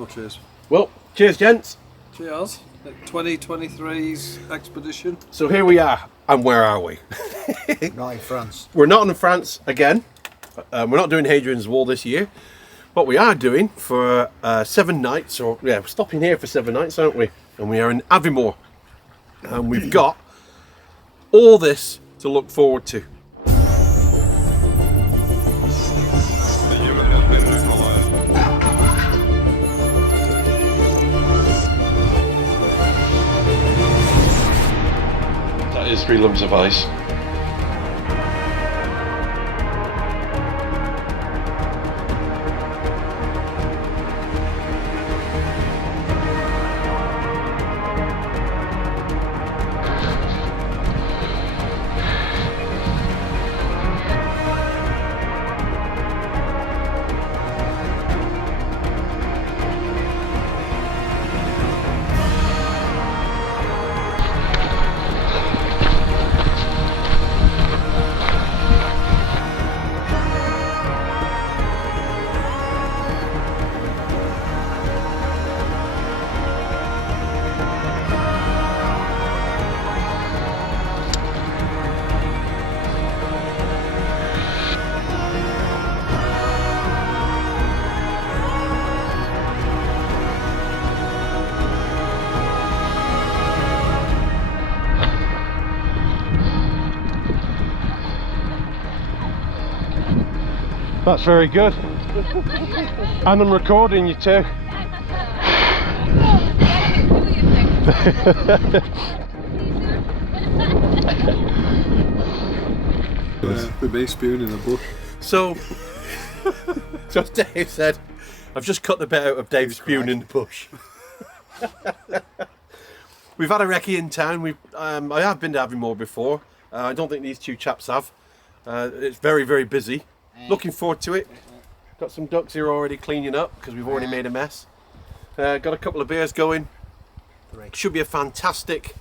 Oh, cheers. Well, cheers, gents. Cheers. 2023's expedition. So here we are, and where are we? Not in France. We're not in France again. We're not doing Hadrian's Wall this year. What we are doing for 7 nights, or yeah, we're stopping here for 7 nights, aren't we? And we are in Aviemore, and we've got all this to look forward to. That is 3 lumps of ice. That's very good. And I'm recording you too. With me spewing in a bush. So Dave said, I've just cut the bit out of Dave spewing in the bush. We've had a recce in town. I have been to Aviemore before. I don't think these two chaps have. It's very, very busy. Looking forward to it. Got some ducks here already cleaning up because we've already made a mess. Got a couple of beers going. Should be a fantastic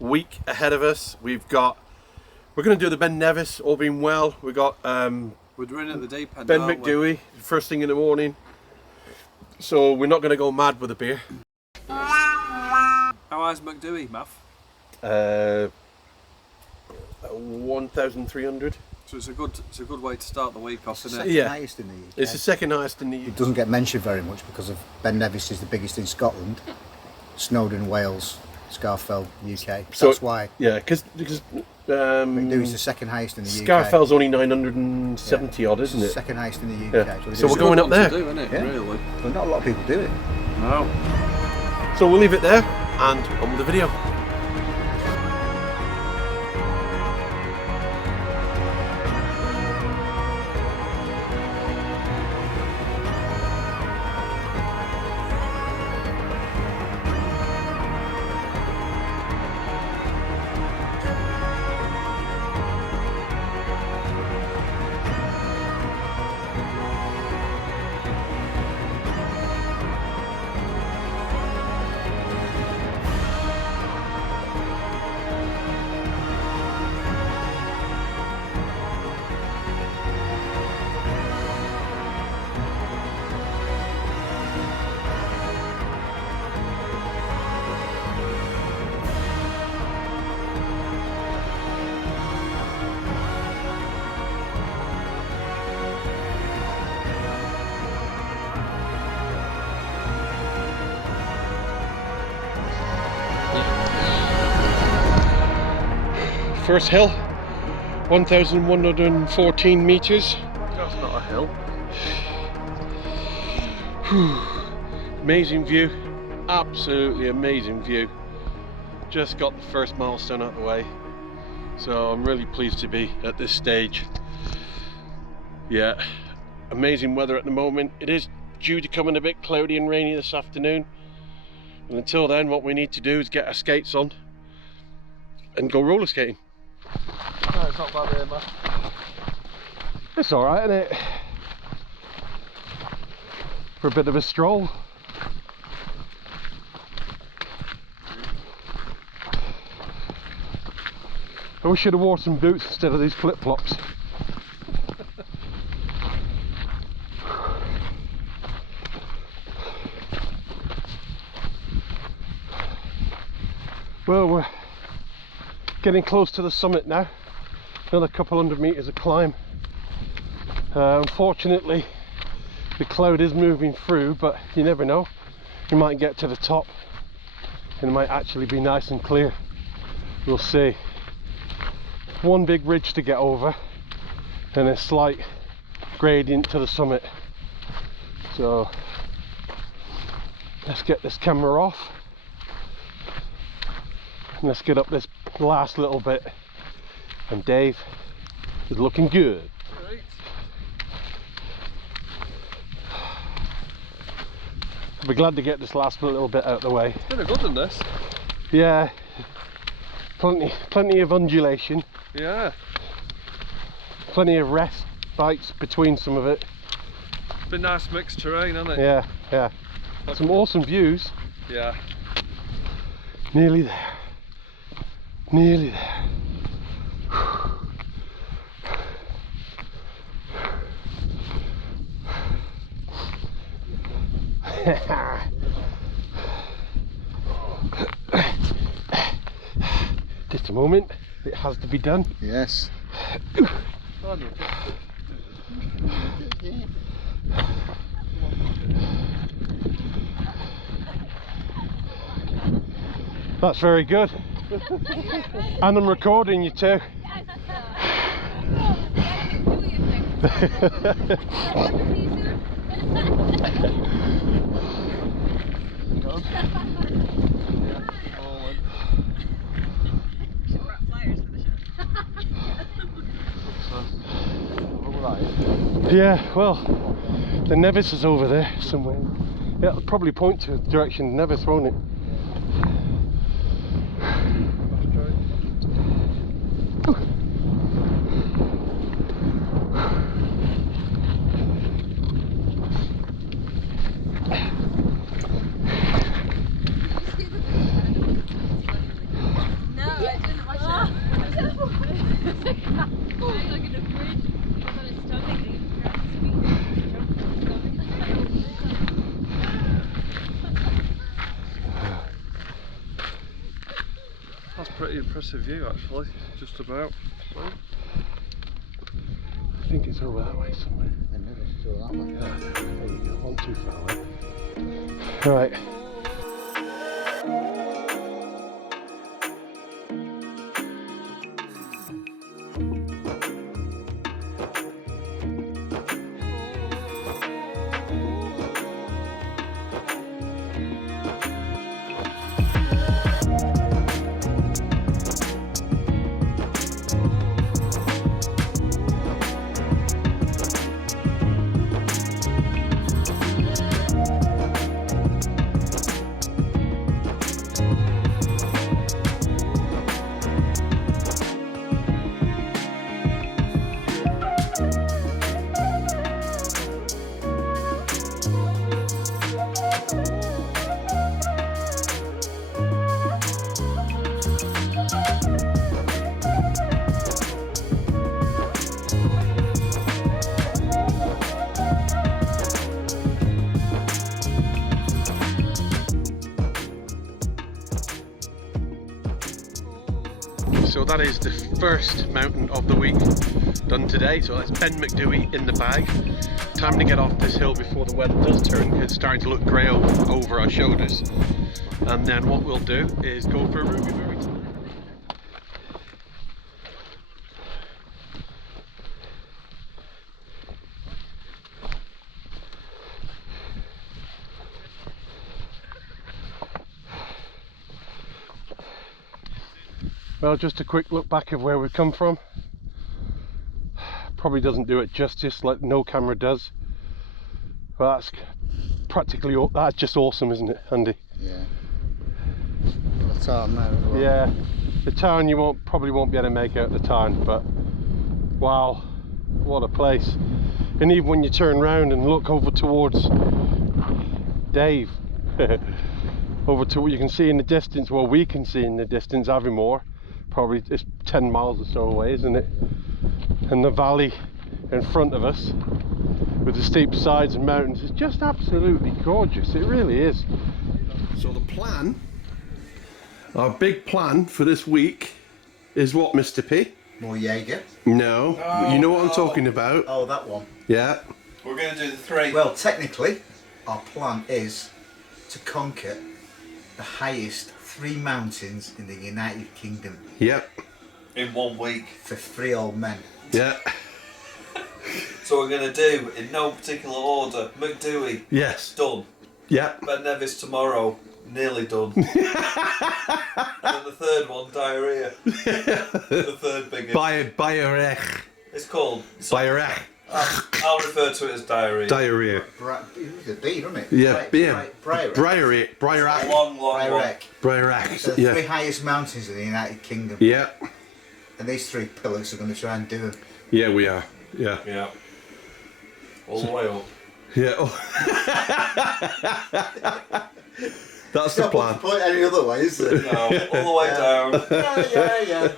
week ahead of us. We're going to do the Ben Nevis, all being well. We got We're doing it at the deep end. Ben Macdui first thing in the morning. So we're not going to go mad with the beer. How high's Macdui, Math? 1,300. So it's a good way to start the week off, isn't it? Yeah. Highest in the UK. It's the second highest in the UK. It doesn't get mentioned very much because of Ben Nevis is the biggest in Scotland, Snowdon, Wales, Scafell, UK. So That's why Yeah, because Macdui is the second highest in the UK. Scafell's only 970 odd, isn't it? Second highest in the UK. Yeah. they So do we're it. going up Good one there. to do, isn't it? Yeah. Really? But not a lot of people do it. No. So we'll leave it there and on with the video. First hill, 1,114 meters. That's not a hill. Amazing view, absolutely amazing view. Just got the first milestone out of the way, so I'm really pleased to be at this stage. Yeah, amazing weather at the moment. It is due to come in a bit cloudy and rainy this afternoon, and until then what we need to do is get our skates on and go roller skating. No, it's not bad here, man. It's alright, isn't it? For a bit of a stroll. I wish I'd have wore some boots instead of these flip-flops. Well, we're getting close to the summit now. Another couple hundred meters of climb. Unfortunately, the cloud is moving through, but you never know. You might get to the top and it might actually be nice and clear. We'll see. One big ridge to get over and a slight gradient to the summit. So let's get this camera off and let's get up this last little bit. And Dave is looking good. Right. I'll be glad to get this last little bit out of the way. It's been a good one, this. Yeah, plenty of undulation. Yeah. Plenty of rest bites between some of it. It's been nice mixed terrain, hasn't it? Yeah, yeah. Some awesome views. Yeah. Nearly there. Nearly there. Just a moment, it has to be done. Yes. That's very good. And I'm recording you too. Yeah, well, the Nevis is over there somewhere. Yeah, it'll probably point to the direction of Nevis, won't it? That's pretty impressive view, actually. Just about. I think it's over that way somewhere. I never saw that one. Yeah, not too far away. Right. So that is the first mountain of the week done today. So that's Ben Macdui in the bag. Time to get off this hill before the weather does turn. It's starting to look grey over our shoulders. And then what we'll do is go for a Ruby Berry. Well, just a quick look back of where we've come from. Probably doesn't do it justice like no camera does. But that's practically, that's just awesome, isn't it, Andy? Yeah. The tarn there as well. Yeah. The town you probably won't be able to make out the town, but wow, what a place. And even when you turn around and look over towards Dave, over to what you can see in the distance, well, we can see in the distance Aviemore. Probably it's 10 miles or so away, isn't it? And the valley in front of us with the steep sides and mountains is just absolutely gorgeous. It really is. So the plan Our big plan for this week is what, Mr. P? More Jaeger. No, you know what I'm talking about. Oh, that one. Yeah. We're going to do the 3. Well, technically, our plan is to conquer the highest 3 mountains in the United Kingdom Yep. in 1 week. for 3 old men. Yeah. So we're going to do, in no particular order, Macdui, Yes. done. Yep. Ben Nevis tomorrow, nearly done. And then the third one, diarrhea. The third biggest. Bayerech. It's called. Bayerech. I'll refer to it as diarrhea. Diarrhea. It's a B, doesn't it? Yeah. Yeah. Briarek. A Brierach. long one. Briarek. So Brierach. the 3 Yeah. highest mountains in the United Kingdom. Yeah. And these 3 pillars are going to try and do them. Yeah, we are. Yeah. Yeah. All the way up. Yeah. Oh. That's the plan. Point any other way, is there? No, all the way down. Yeah.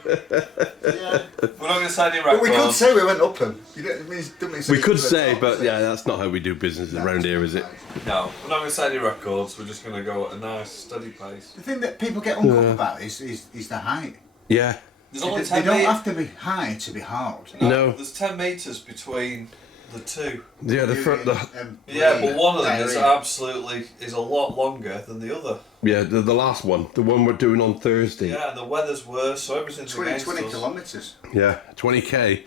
We're not going to sign any But records. we could say we went up them. You don't mean, We could say, but yeah, that's not how we do business around here, is it? No, we're not going to sign any records. We're just going to go at a nice, steady pace. The thing that people get hung up about is the height. Yeah. There's only They 10 don't metres. have to be high to be hard. No. There's 10 metres between the 2. Yeah, Yeah, but one of them is absolutely a lot longer than the other. yeah, the last one, the one we're doing on Thursday. Yeah, and the weather's worse, so everything's 20 against us. kilometres. Yeah, 20k.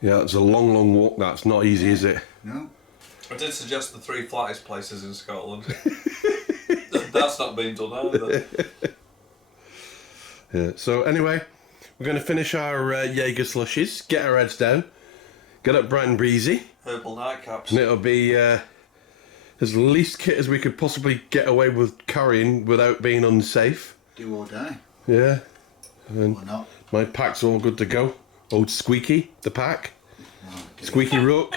Yeah, it's a long walk. That's not easy, is it? No. I did suggest the 3 flattest places in Scotland. That's not been done either. Yeah. So anyway, we're going to finish our Jaeger slushies, get our heads down, get up bright and breezy, Herbal nightcaps. and it'll be as least kit as we could possibly get away with carrying without being unsafe. Do or die. Yeah. And Or not. my pack's all good to go. Old Squeaky, the pack. Squeaky Rook.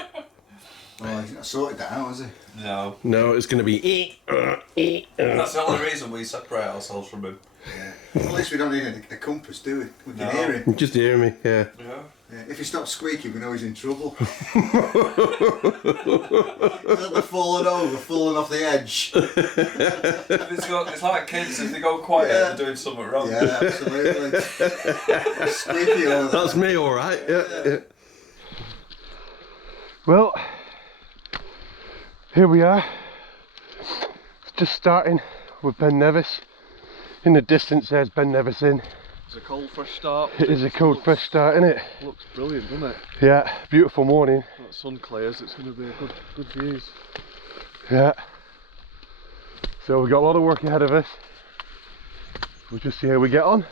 Well, he's not sorted that out, has he? No. No, it's going to be. That's the only reason we separate ourselves from him. Yeah. At least we don't need a compass, do we? We can No. hear him. Just hear me, yeah. Yeah. Yeah. If he stops squeaking, we know he's in trouble. They're falling over, falling off the edge. It's like kids, if they go quiet, Yeah. they're doing something wrong. Yeah, absolutely. Squeaky over there. That's me, all right. Yeah. Well, here we are. Just starting with Ben Nevis. In the distance, there's Ben Nevis Inn. It's a cold fresh start. It is a cold fresh start, isn't it? Looks brilliant, doesn't it? Yeah, beautiful morning. When the sun clears, it's going to be a good views. Yeah. So we've got a lot of work ahead of us. We'll just see how we get on.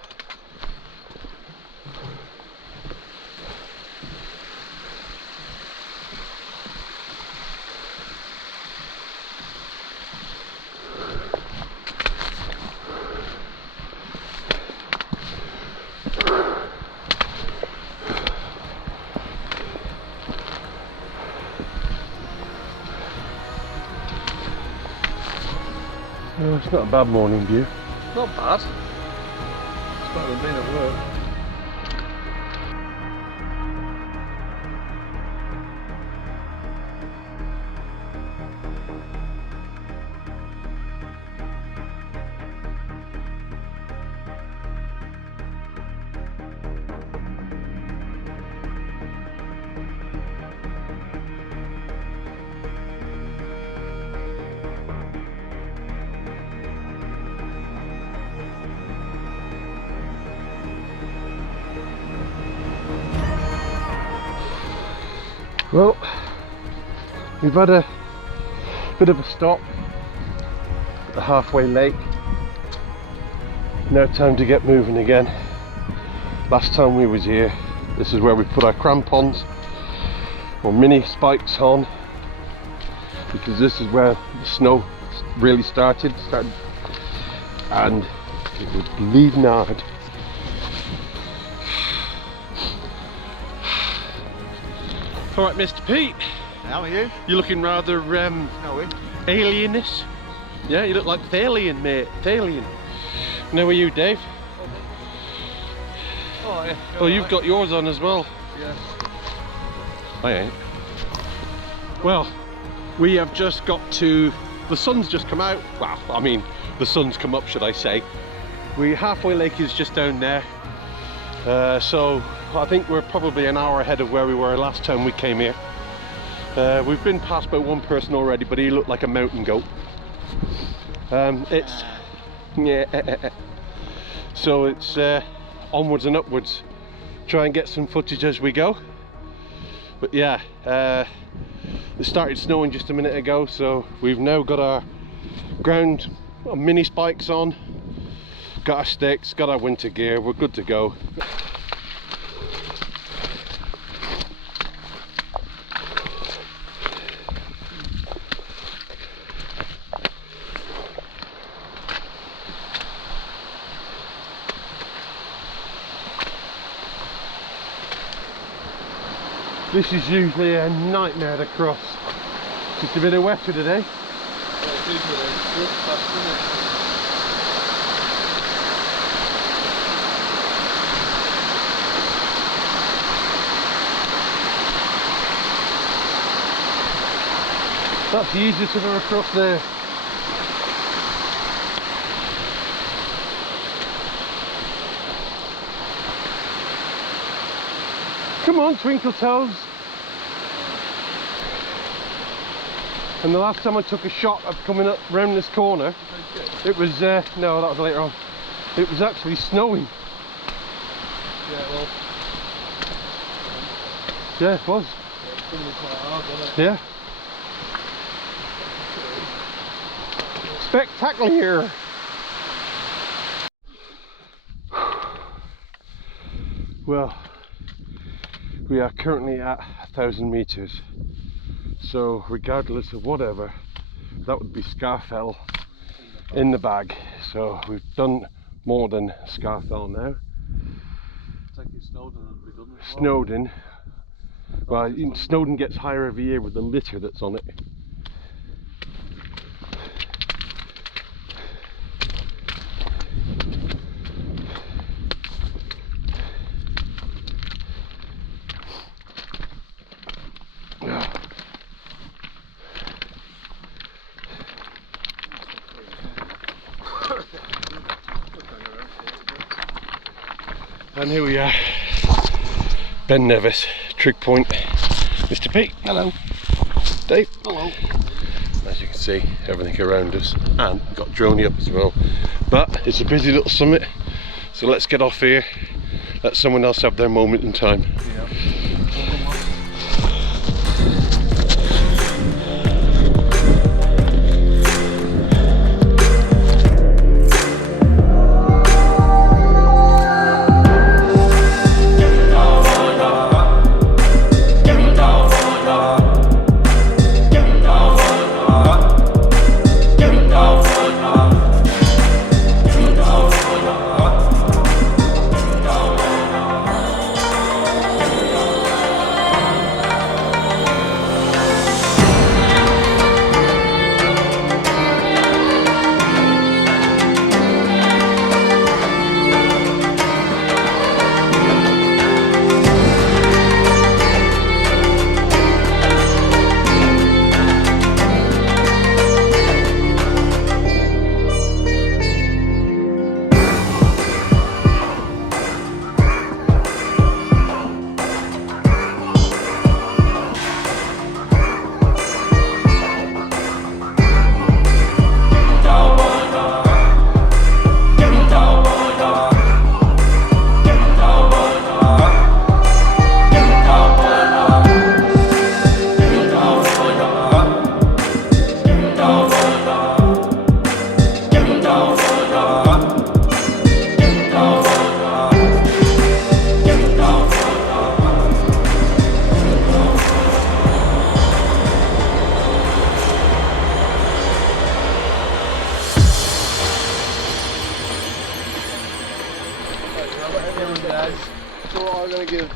Oh, it's not a bad morning view. Not bad. It's better than being at work. Well, we've had a bit of a stop at the halfway lake. Now time to get moving again. Last time we was here, this is where we put our crampons or mini spikes on, because this is where the snow really started and it was bleeding hard. Alright, Mr. Pete, How are you? you're looking rather Snowy. alienish. Yeah, you look like Thalian, mate. Thalian. Now are you, Dave? Oh, yeah. Oh, you've got yours on as well. Yeah. I ain't. Well, we have just got to. The sun's just come out. Well, I mean, the sun's come up, should I say? Halfway Lake is just down there. So I think we're probably an hour ahead of where we were last time we came here. We've been past by one person already, but he looked like a mountain goat. So it's onwards and upwards. Try and get some footage as we go. But yeah, it started snowing just a minute ago, so we've now got our ground mini spikes on, got our sticks, got our winter gear, we're good to go. This is usually a nightmare to cross. Just a bit of wetter today. That's the easiest I've ever crossed there. Come on, Twinkle Toes. And the last time I took a shot of coming up round this corner, it was, no, that was later on. It was actually snowing. Yeah, it was. Yeah, it was. It's going to be quite hard, wasn't it? Yeah. Spectacular. Well, we are currently at 1,000 meters, so regardless of whatever, that would be Scafell in the bag. So we've done more than Scafell now. I think Snowdon would be done as well. Snowdon, well, Snowdon gets higher every year with the litter that's on it. And here we are, Ben Nevis, trig point. Mr. Pete. Hello. Dave. Hello. As you can see, everything around us, and we've got Droney up as well. But it's a busy little summit, so let's get off here, let someone else have their moment in time. Yeah.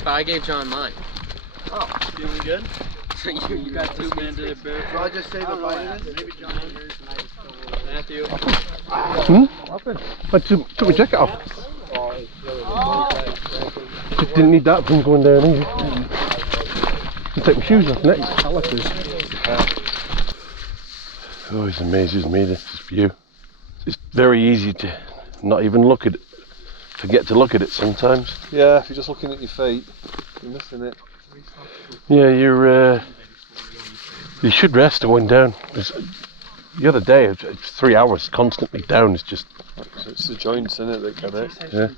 I gave John mine. Oh, feeling good? you got two men to bear. So I just say the bite of this? Maybe John yours and I just go Matthew. I took my jacket off. Just didn't need that from going down either. I'll take my shoes off next. I like this. Always amazes me, this view. It's very easy to not even look at it. Forget to look at it sometimes. Yeah, if you're just looking at your feet, you're missing it. Yeah, you should rest and wind down. The other day, it's 3 hours constantly down. It's just. It's the joints in it that connect. Yeah.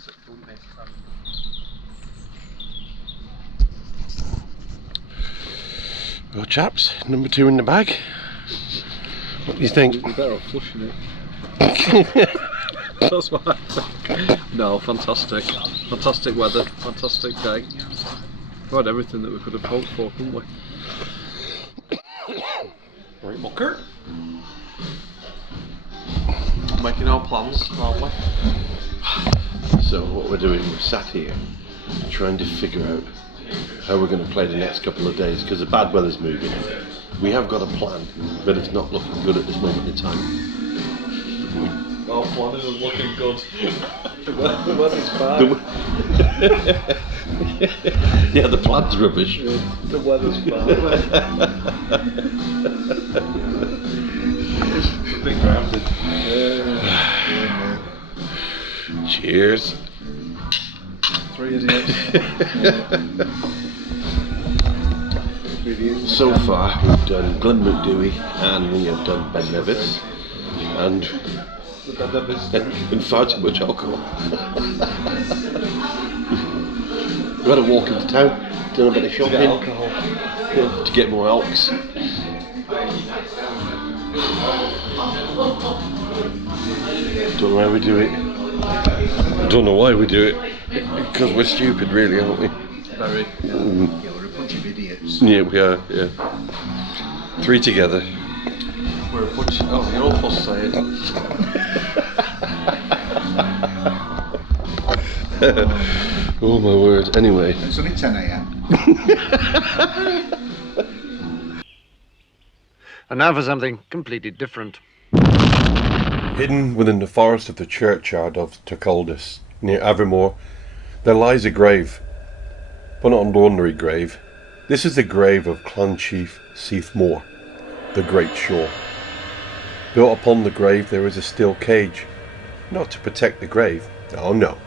Well, chaps, number 2 in the bag. What do you think? You're better off flushing it. That's what I think. No, fantastic. Fantastic weather, fantastic day. We had everything that we could have hoped for, couldn't we? Right, Mucker. Making our plans, aren't we? So what we're doing, we're sat here trying to figure out how we're going to play the next couple of days because the bad weather's moving. We have got a plan, but it's not looking good at this moment in time. Our plan isn't looking good. The weather's bad. Yeah, the plan's rubbish. The weather's bad. It's a bit grounded. Cheers. 3 idiots. So far, we've done Ben Macdui and we have done Ben Nevis, and far too much alcohol. We had a walk into town, done a bit of shopping to get more elks. Don't know why we do it. Don't know why we do it. Because we're stupid, really, aren't we? Very. Yeah, we're a bunch of idiots. Yeah, we are. Yeah. 3 together. We're a bunch of. Oh, you're all supposed to say it. Oh my word. Anyway. It's only 10 a.m. And now for something completely different. Hidden within the forest of the churchyard of Turcoldus, near Avermore, there lies a grave. But not an ordinary grave. This is the grave of clan chief Seathmore, the Great Shore. Built upon the grave there is a steel cage, not to protect the grave. Oh no,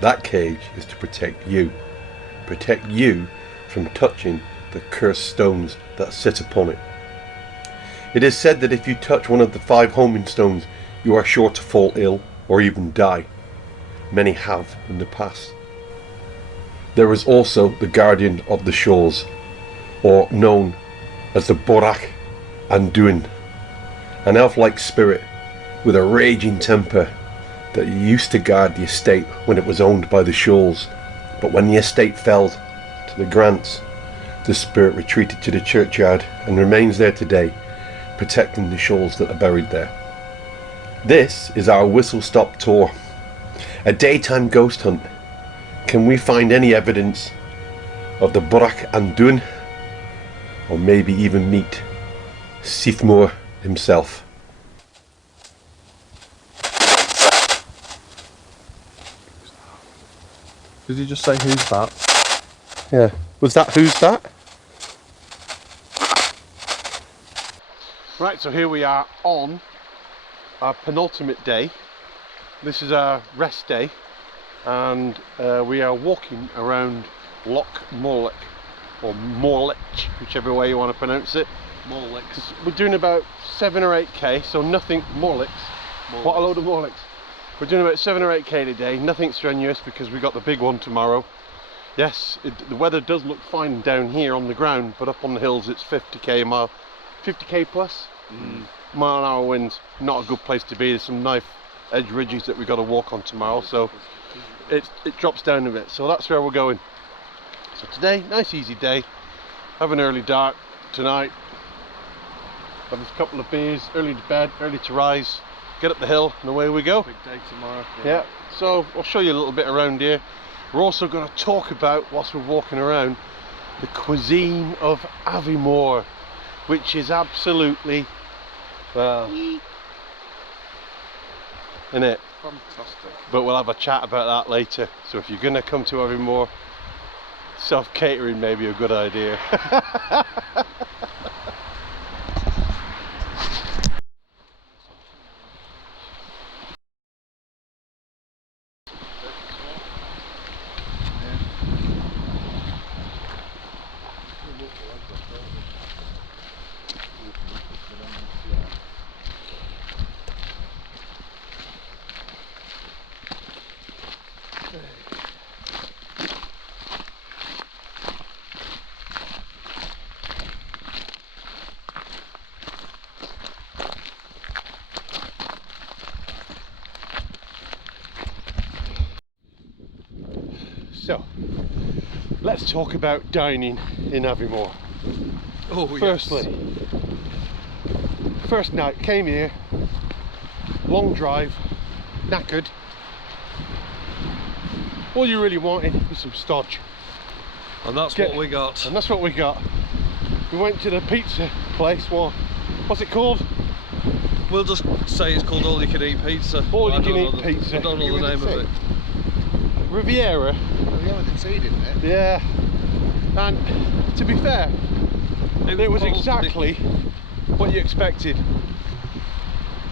that cage is to protect you. Protect you from touching the cursed stones that sit upon it. It is said that if you touch one of the 5 homing stones, you are sure to fall ill or even die. Many have in the past. There is also the guardian of the shores, or known as the Borak Anduin, an elf-like spirit with a raging temper that used to guard the estate when it was owned by the Shawls. But when the estate fell to the Grants, the spirit retreated to the churchyard and remains there today, protecting the Shawls that are buried there. This is our whistle-stop tour, a daytime ghost hunt. Can we find any evidence of the Borak Anduin, or maybe even meet Seathmore himself? Did you just say who's that? Yeah. Was that who's that? Right, so here we are on our penultimate day. This is our rest day, and we are walking around Loch Morlich, or Morlich, whichever way you want to pronounce it. Morlicks. We're doing about 7 or 8k, so nothing. Morlicks. What a load of Morlicks. We're doing about 7 or 8k today, nothing strenuous because we got the big one tomorrow. Yes, the weather does look fine down here on the ground, but up on the hills it's 50k a mile. 50k plus? Mile an hour winds, not a good place to be. There's some knife edge ridges that we've got to walk on tomorrow, so it drops down a bit, so that's where we're going. So today, nice easy day, have an early dark tonight, have a couple of beers, early to bed, early to rise, get up the hill and away we go. Big day tomorrow. Yeah, so I'll show you a little bit around here. We're also going to talk about, whilst we're walking around, the cuisine of Avermore, which is absolutely, well, isn't it? Fantastic. But we'll have a chat about that later. So if you're going to come to Avermore, self-catering may be a good idea. So, let's talk about dining in Aviemore. Oh, Firstly, first night, came here, long drive, knackered. All you really wanted was some stodge. And that's what we got. And that's what we got. We went to the pizza place. What's it called? We'll just say it's called All You Can Eat Pizza. All You Can Eat Pizza. I don't know the name of it. Riviera. Oh, yeah, with the tea, didn't it? Yeah. And to be fair, it was probably exactly what you expected.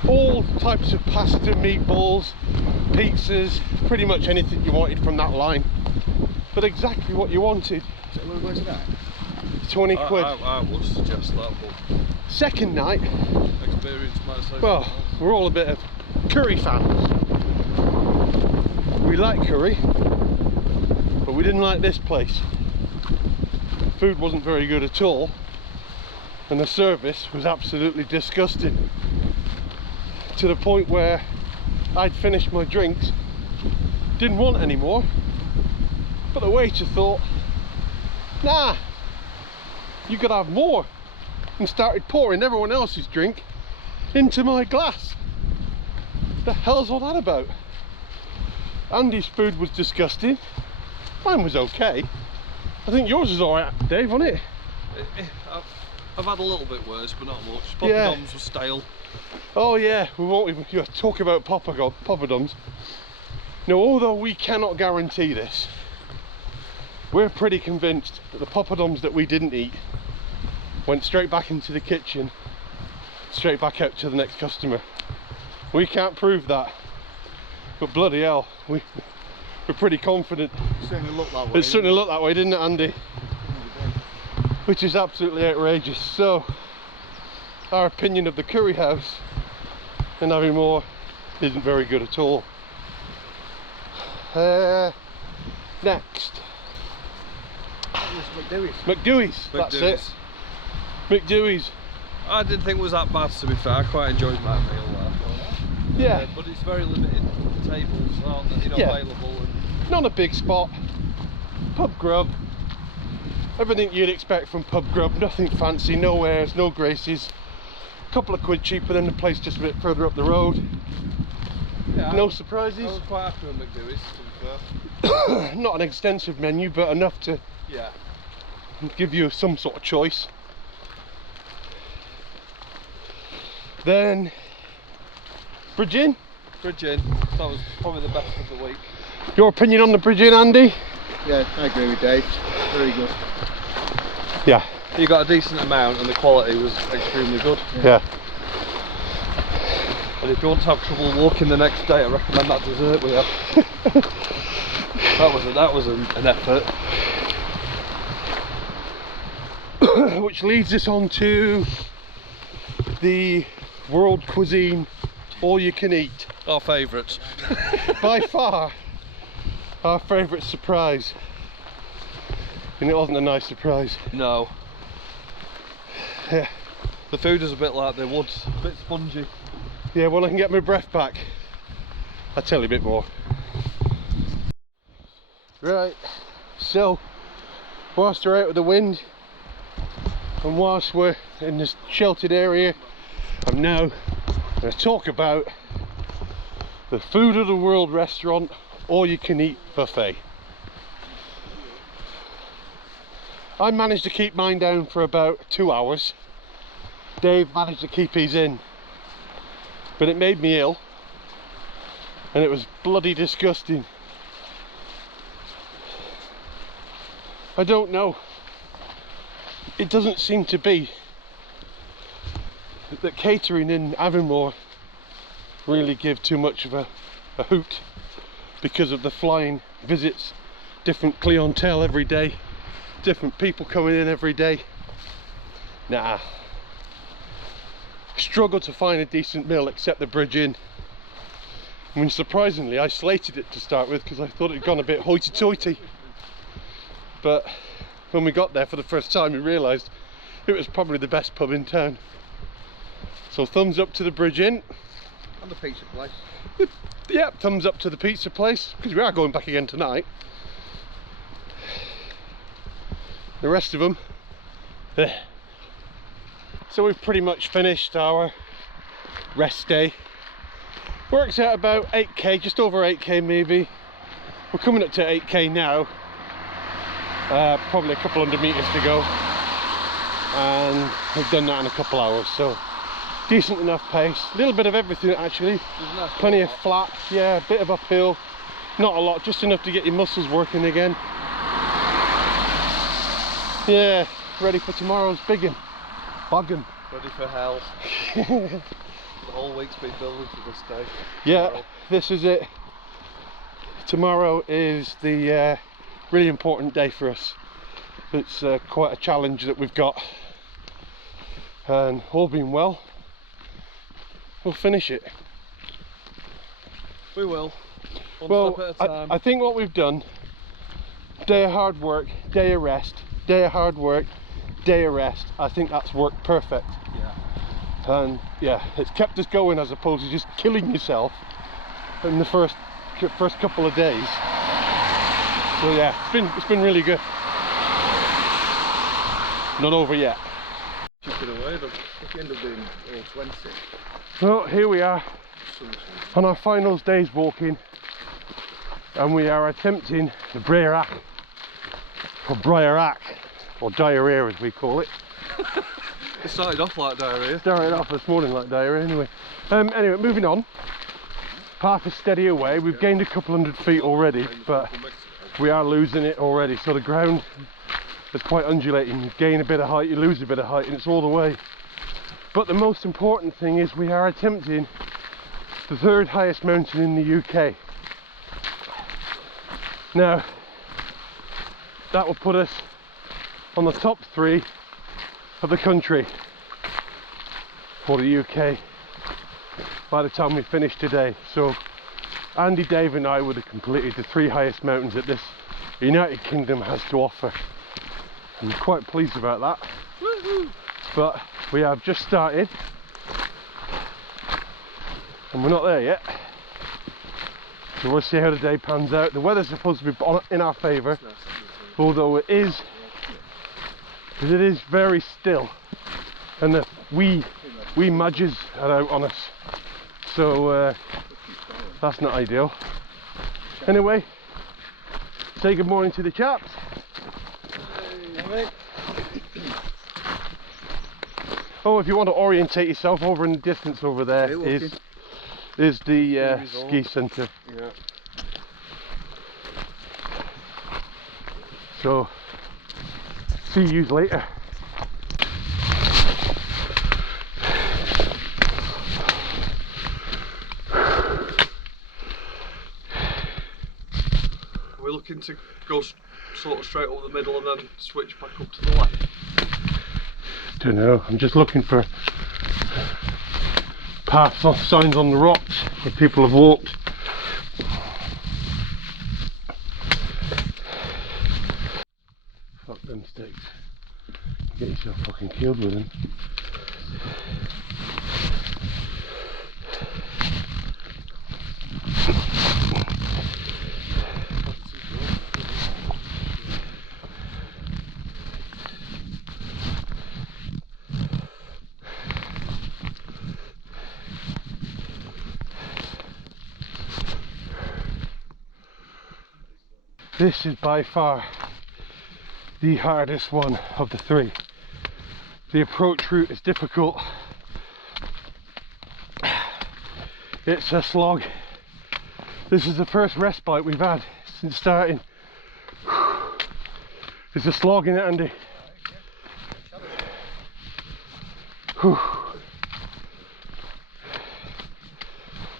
All types of pasta, meatballs, pizzas, pretty much anything you wanted from that line. But exactly what you wanted. So, where's that? 20 quid. I would suggest that, but Second night, experience might say well, something else. we're all a bit of curry fans. We like curry, but we didn't like this place. Food wasn't very good at all, and the service was absolutely disgusting. To the point where I'd finished my drinks, didn't want any more, but the waiter thought, nah, you could have more, and started pouring everyone else's drink into my glass. The hell's all that about? Andy's food was disgusting. Mine was okay. I think yours was alright, Dave, wasn't it? I've had a little bit worse, but not much. Yeah. Poppadoms were stale. Oh yeah, we won't even talk about poppadoms. Now, although we cannot guarantee this, we're pretty convinced that the poppadoms that we didn't eat went straight back into the kitchen, straight back out to the next customer. We can't prove that, but bloody hell, we're pretty confident. It certainly looked that way. It certainly looked that way, didn't it, Andy? Which is absolutely outrageous. So, our opinion of the curry house in Aviemore isn't very good at all. Next, Macdui's. That's it. Macdui's. I didn't think it was that bad, to be fair. I quite enjoyed my meal there. Yeah. But it's very limited. Tables aren't Yeah. available. And Not a big spot. Pub grub. Everything you'd expect from pub grub. Nothing fancy, no airs, no graces. A couple of quid cheaper than the place just a bit further up the road. yeah, No I surprises. was quite happy with Macdui's, to be fair. Not an extensive menu, but enough to Yeah. give you some sort of choice. Then Bridge Inn. Bridge Inn. That was probably the best of the week. Your opinion on the Bridge Inn, Andy? Yeah, I agree with Dave. Very good. Yeah. You got a decent amount and the quality was extremely good. Yeah. And if you want to have trouble walking the next day, I recommend that dessert we had. that was an effort. Which leads us on to the world cuisine, all you can eat. Our favourites. By far our favourite surprise, and it wasn't a nice surprise. No. Yeah, The food is a bit like the woods, a bit spongy. yeah, when I can get my breath back, I'll tell you a bit more. Right, so whilst we're out of the wind and whilst we're in this sheltered area, I'm now going to talk about the Food of the World restaurant, all you can eat buffet. I managed to keep mine down for about 2 hours. Dave managed to keep his in, but it made me ill and it was bloody disgusting. I don't know, it doesn't seem to be that catering in Aviemore really give too much of a hoot because of the flying visits, different clientele every day, different people coming in every day. Nah, struggled to find a decent meal except the Bridge Inn. I mean, surprisingly I slated it to start with because I thought it had gone a bit hoity-toity, but when we got there for the first time we realised it was probably the best pub in town. So thumbs up to the Bridge Inn. And the pizza place. Yeah, thumbs up to the pizza place, because we are going back again tonight. the rest of them. So we've pretty much finished our rest day. Works out about 8k, just over 8k maybe. We're coming up to 8k now. Probably a couple hundred meters to go. And we've done that in a couple hours, so decent enough pace. A little bit of everything actually. Plenty of flat, yeah, a bit of uphill. Not a lot, just enough to get your muscles working again. Yeah, ready for tomorrow's biggin. Boggin. Ready for hell. The whole week's been building to this day. Yeah, Tomorrow. this is it. Tomorrow is the really important day for us. It's quite a challenge that we've got, and all being well, we'll finish it. We will. One Well, step at a time. I think what we've done, day of hard work, day of rest, day of hard work, day of rest, I think that's worked perfect. Yeah. And yeah, it's kept us going as opposed to just killing yourself in the first couple of days. So yeah, it's been really good. Not over yet. Chipping away, but it ended up being all 20. Well, here we are on our finals day's walking, and we are attempting the Brearac, or diarrhea as we call it. It started off like diarrhea. Started off this morning like diarrhea anyway. Anyway, moving on. Path is steady away. We've gained a couple hundred feet already, but we are losing it already. So the ground is quite undulating. You gain a bit of height, you lose a bit of height, and it's all the way. But the most important thing is we are attempting the third highest mountain in the UK. Now, that will put us on the top 3 of the country, for the UK, by the time we finish today. So Andy, Dave and I would have completed the 3 highest mountains that this United Kingdom has to offer. I'm quite pleased about that. Woo-hoo. But we have just started and we're not there yet, so we'll see how the day pans out. The weather's supposed to be in our favour, although it is very still, and the wee midges are out on us, so that's not ideal. Anyway, say good morning to the chaps. Oh, if you want to orientate yourself, over in the distance over there is the ski centre. Yeah. So, see you later. We're looking to go sort of straight over the middle and then switch back up to the left. Don't know, I'm just looking for paths or signs on the rocks where people have walked. Fuck them sticks. Get yourself fucking killed with them. This is by far the hardest one of the 3. The approach route is difficult. It's a slog. This is the first respite we've had since starting. It's a slog in it, Andy.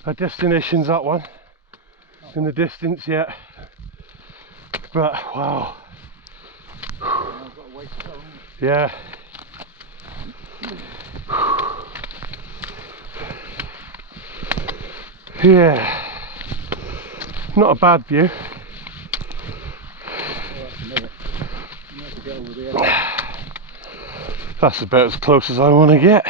Our destination's that one. In the distance yet. But wow. Yeah. Yeah. Not a bad view. That's about as close as I want to get.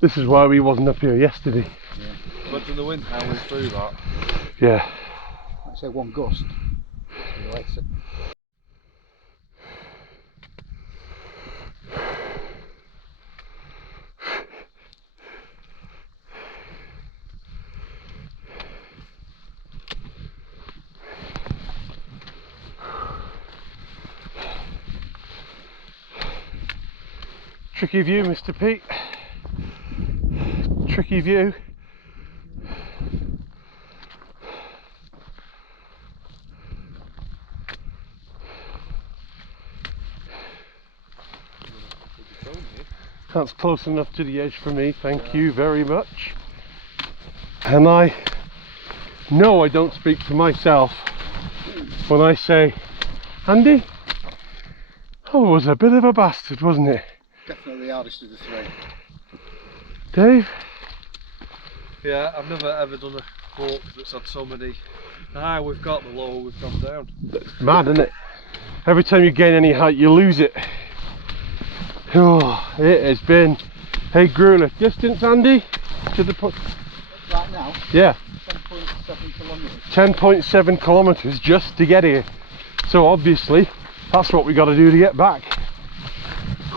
This is why we wasn't up here yesterday. But Imagine the wind howling through that. Yeah. I'd say one gust. Tricky view, Mr. Pete. Tricky view. That's close enough to the edge for me, thank you very much. And I know I don't speak for myself when I say, Andy, oh, it was a bit of a bastard, wasn't it? Definitely the hardest of the three. Dave? Yeah, I've never ever done a walk that's had so many. Ah, we've got the lower, we've gone down. It's mad, isn't it? Every time you gain any height, you lose it. Oh, it has been a grueler. Distance, Andy? To the point. Right now, Yeah. 10.7 kilometres. 10.7 kilometres just to get here. So obviously, that's what we got to do to get back.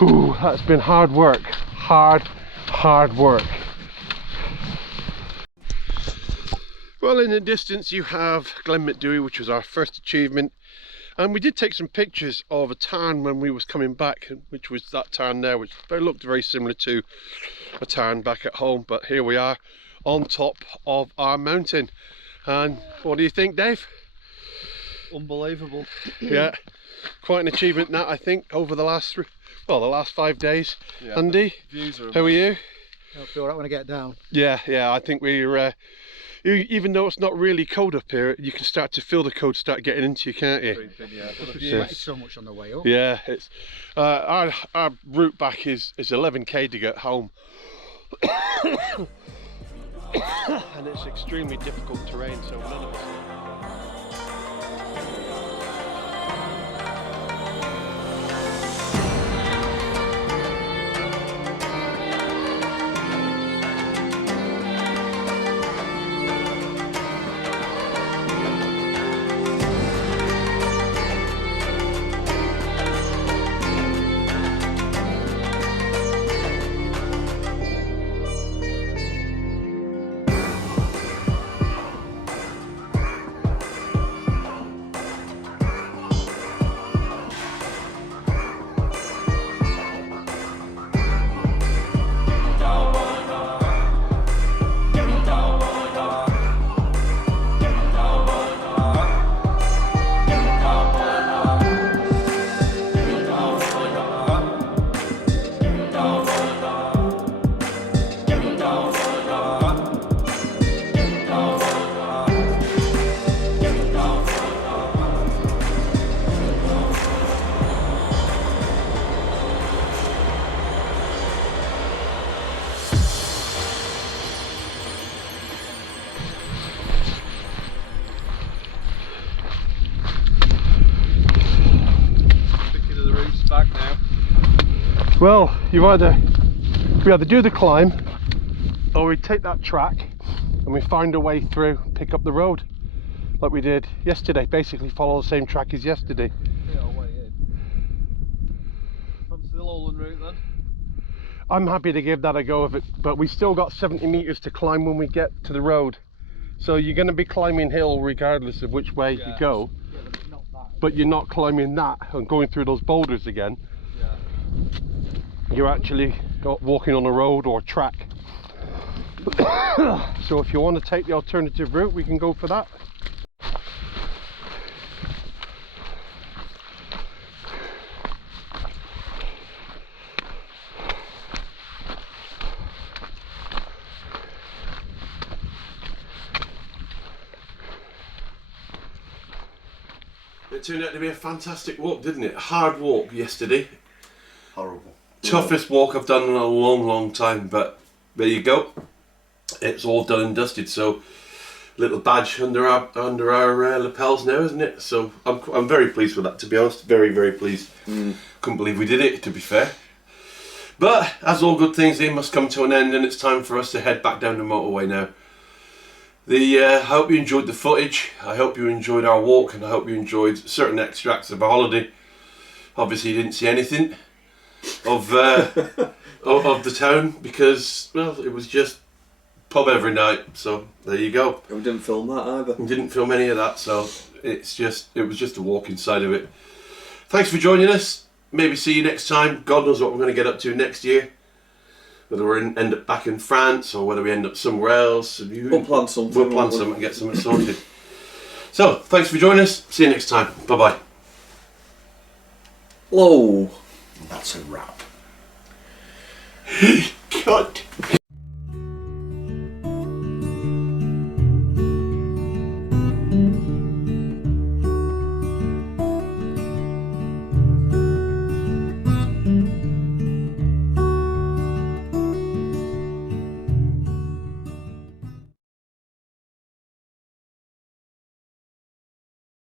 Ooh, that's been hard work. Hard work. Well, in the distance you have Glen Macdui, which was our first achievement. And we did take some pictures of a tarn when we was coming back, which was that tarn there, which looked very similar to a tarn back at home. But here we are on top of our mountain. And what do you think, Dave? Unbelievable. Yeah, quite an achievement that, I think, over the last the last 5 days. Yeah, Andy, views are how are you? I'll feel right when I get down. Yeah, I think we're even though it's not really cold up here, you can start to feel the cold start getting into you, can't you? creeping, yeah. But the We've views, sweated so much on the way up. Yeah, it's our route back is 11k to get home. And it's extremely difficult terrain, so none of us. back now. Well, we either do the climb or we take that track and we find a way through, pick up the road like we did yesterday, basically follow the same track as yesterday. Yeah, I'll weigh in. Fancy the lowland route then? I'm happy to give that a go of it, but we still got 70 meters to climb when we get to the road. So you're going to be climbing hill regardless of which way you go, but you're not climbing that and going through those boulders again. You're actually walking on a road or track. So if you want to take the alternative route, we can go for that. It turned out to be a fantastic walk, didn't it? A hard walk yesterday. Horrible. Toughest walk I've done in a long time, but there you go. It's all done and dusted, so little badge under our lapels now, isn't it? So I'm very pleased with that, to be honest. Very pleased. Couldn't believe we did it, to be fair. But as all good things, they must come to an end, and it's time for us to head back down the motorway now. I hope you enjoyed the footage. I hope you enjoyed our walk, and I hope you enjoyed certain extracts of our holiday. Obviously, you didn't see anything of of the town because, well, it was just pub every night. So there you go. We didn't film that either. We didn't film any of that, so it was just a walk inside of it. Thanks for joining us. Maybe see you next time. God knows what we're going to get up to next year. Whether we end up back in France or whether we end up somewhere else. We'll plan something. We'll plan something and get something sorted. So, thanks for joining us. See you next time. Bye-bye. Hello. That's a wrap. God.